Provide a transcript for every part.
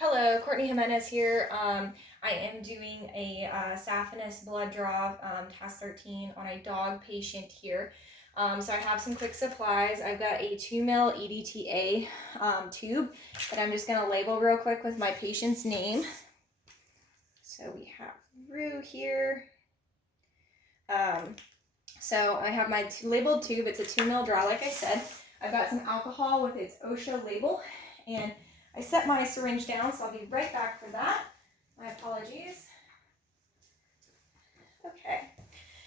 Hello, Courtney Jimenez here. I am doing a saphenous blood draw, task 13 on a dog patient here. So I have some quick supplies. I've got a 2 ml EDTA tube that I'm just going to label real quick with my patient's name. So we have Rue here. So I have my labeled tube. It's a 2 ml draw, like I said. I've got some alcohol with its OSHA label, and I set my syringe down, so I'll be right back for that. My apologies. Okay.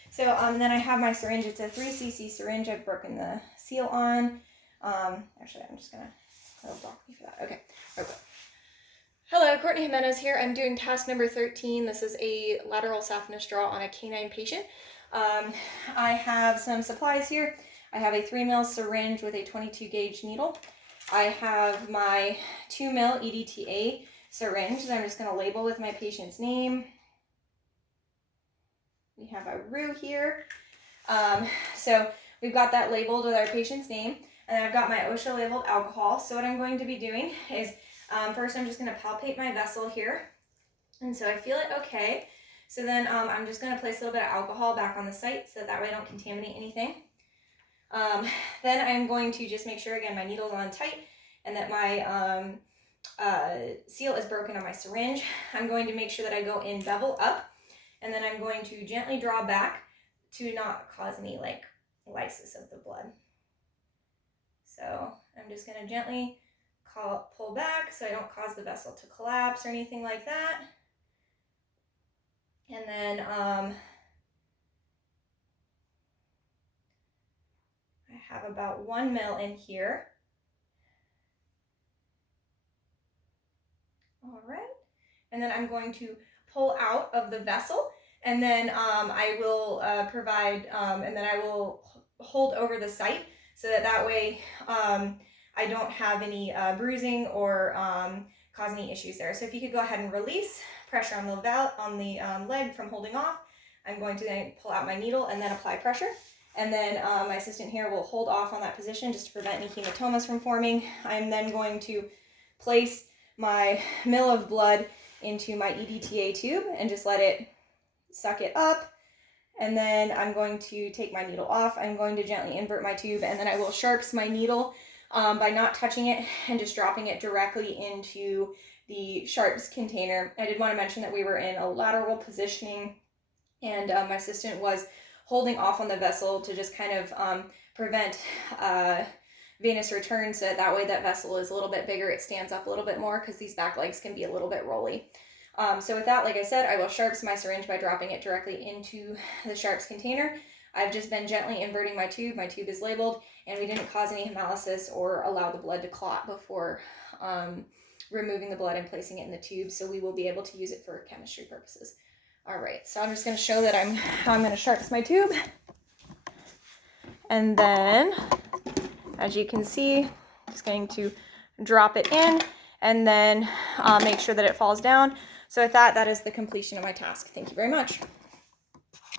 So then I have my syringe. It's a 3 cc syringe. I've broken the seal on. Actually, I'm just gonna block me for that. Okay. Hello, Courtney Jimenez here. I'm doing task number 13. This is a lateral saphenous draw on a canine patient. I have some supplies here. I have a 3 ml syringe with a 22 gauge needle. I have my 2 ml EDTA syringe that I'm just going to label with my patient's name. We have a Rue here. So we've got that labeled with our patient's name, and I've got my OSHA labeled alcohol. So what I'm going to be doing is first I'm just going to palpate my vessel here, and so I feel it okay. So then I'm just going to place a little bit of alcohol back on the site so that way I don't contaminate anything. Then I'm going to just make sure, again, my needle's on tight and that my seal is broken on my syringe. I'm going to make sure that I go in bevel up, and then I'm going to gently draw back to not cause any lysis of the blood. So I'm just going to gently pull back so I don't cause the vessel to collapse or anything like that. And then I have about 1 ml in here. All right. And then I'm going to pull out of the vessel, and then I will provide, and then I will hold over the site so that way I don't have any bruising or cause any issues there. So if you could go ahead and release pressure on the leg from holding off, I'm going to then pull out my needle and then apply pressure. And then my assistant here will hold off on that position just to prevent any hematomas from forming. I'm then going to place my mil of blood into my EDTA tube and just let it suck it up. And then I'm going to take my needle off. I'm going to gently invert my tube, and then I will sharps my needle by not touching it and just dropping it directly into the sharps container. I did want to mention that we were in a lateral positioning, and my assistant was holding off on the vessel to just kind of prevent venous return, so that way that vessel is a little bit bigger, it stands up a little bit more, because these back legs can be a little bit rolly. So with that, like I said, I will sharps my syringe by dropping it directly into the sharps container. I've just been gently inverting my tube. My tube is labeled, and we didn't cause any hemolysis or allow the blood to clot before removing the blood and placing it in the tube, so we will be able to use it for chemistry purposes. All right, so I'm just going to show that how I'm going to sharps my tube. And then, as you can see, just going to drop it in and then make sure that it falls down. So with that, that is the completion of my task. Thank you very much.